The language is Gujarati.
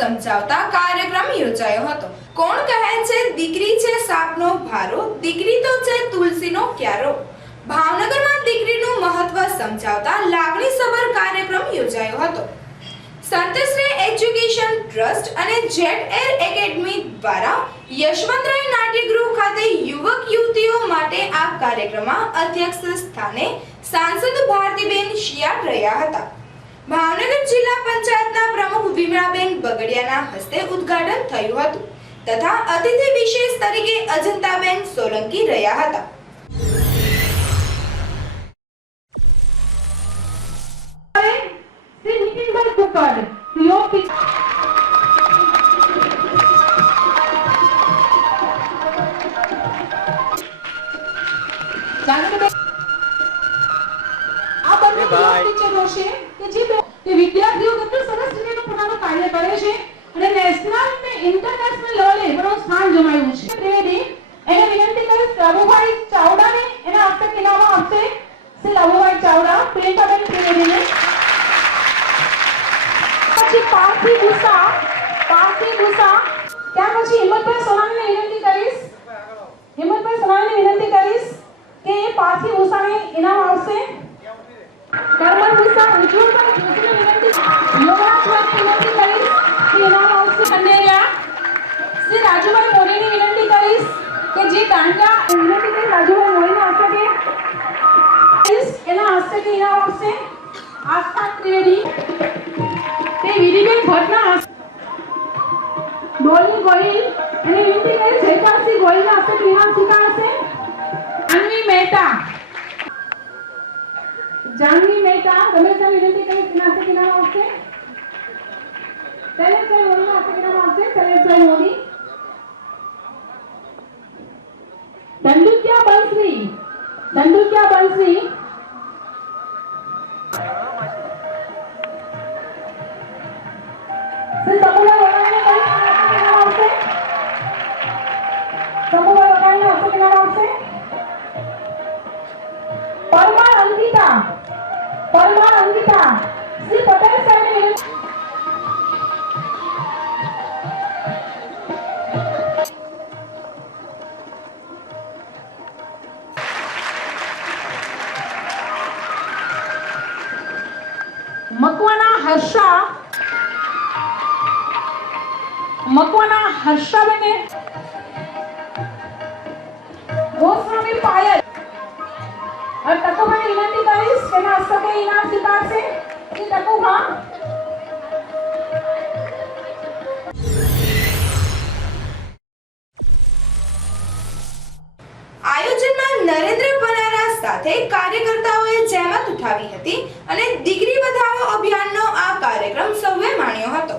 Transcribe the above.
સમજાવતા કાર્યક્રમ યોજાયો હતો। કોણ કહે છે દીકરી છે સાપનો ભારો, દીકરી તો છે તુલસીનો ક્યારો। ભાવનગરમાં દીકરીનું મહત્વ સમજાવતા લાગણીસભર કાર્યક્રમ યોજાયો હતો। સંતશ્રી એજ્યુકેશન ટ્રસ્ટ અને જેટ એર એકેડમી દ્વારા યશવંતરાય નાટ્યગૃહ ખાતે યુવક યુવતીઓ માટે આ કાર્યક્રમમાં અધ્યક્ષ સ્થાને સાંસદ ભારતીબેન શિયાળ રહ્યા હતા। ભાવનગર જિલ્લા પંચાયતના પ્રમુખ વિમળાબેન બગડિયાના હસ્તે ઉદ્ઘાટન થયું હતું તથા અતિથિ વિશેષ તરીકે અજંતાબેન સોલંકી રહ્યા હતા। વિદ્યાર્થીઓ કેટલું સરસ રીતે પોતાનું કાર્ય કરે છે અને નેશનલ અને ઇન્ટરનેશનલ લેવલે એમનું સ્થાન જમાવ્યું છે। ત્રિવેદી એને વિનંતી કરીશ લાભુભાઈ ચાવડાને એના હસ્તે ઇનામ આપશે। શ્રી લાભુભાઈ ચાવડા પ્રિયંકાબેન ત્રિવેદીને પછી પાર્થિવ ભૂસા ત્યાર પછી હિંમતભાઈ સોનાણીને વિનંતી કરીશ કે પાર્થિવ ભૂસાને ઇનામ આવશે। कर्मल भूसा उज्जवलભાઈ જોશીને વિનંતી યોગરાજભાઈને વિનંતી કરીશ કે ઇનામ આવશે। કન્યા શ્રી રાજુભાઈ મોરીને વિનંતી કરીશ કે જે દાંડિયા વિનંતી કરી રાજુભાઈ મોરીના હસ્તે એના હસ્તે કે ઇનામ આવશે। આસ્થા ત્રિવેદી તે વિધિબેન ભટ્ટના હસ્તે ડોલી ગોહિલ એને વિનંતી કરી જયપાલસિંહ ગોહિલના હસ્તે ઇનામ સ્વીકારશે। જાનવી મહેતા રમેશભાઈ વિનંતી કરી નાસ્તે ઇનામ આપશે। શૈલેષભાઈ મોદીના હસ્તે ઇનામ આપશે। શૈલેષભાઈ મોદી દંડુક્યા બંશ્રી શ્રી સમુભાઈ વડાણીને કરી ઇનામ આપશે। સમુભાઈ વડાણીને હસ્તે ઇનામ આપશે। પરમાર અંકિતા શ્રી પટેલ સાહેબને મકવાના હર્ષાબેને ગોસ્વામી પાયલ और टकुभा ने विनती करीश के ना हस्ते इनाम स्वीकारશે। कि टकुभा આયોજનમાં નરેન્દ્ર પનારા સાથે કાર્યકર્તાઓએ જહેમત ઉઠાવી હતી અને દીકરી બચાવો અભિયાનનો આ કાર્યક્રમ સૌએ માણ્યો હતો।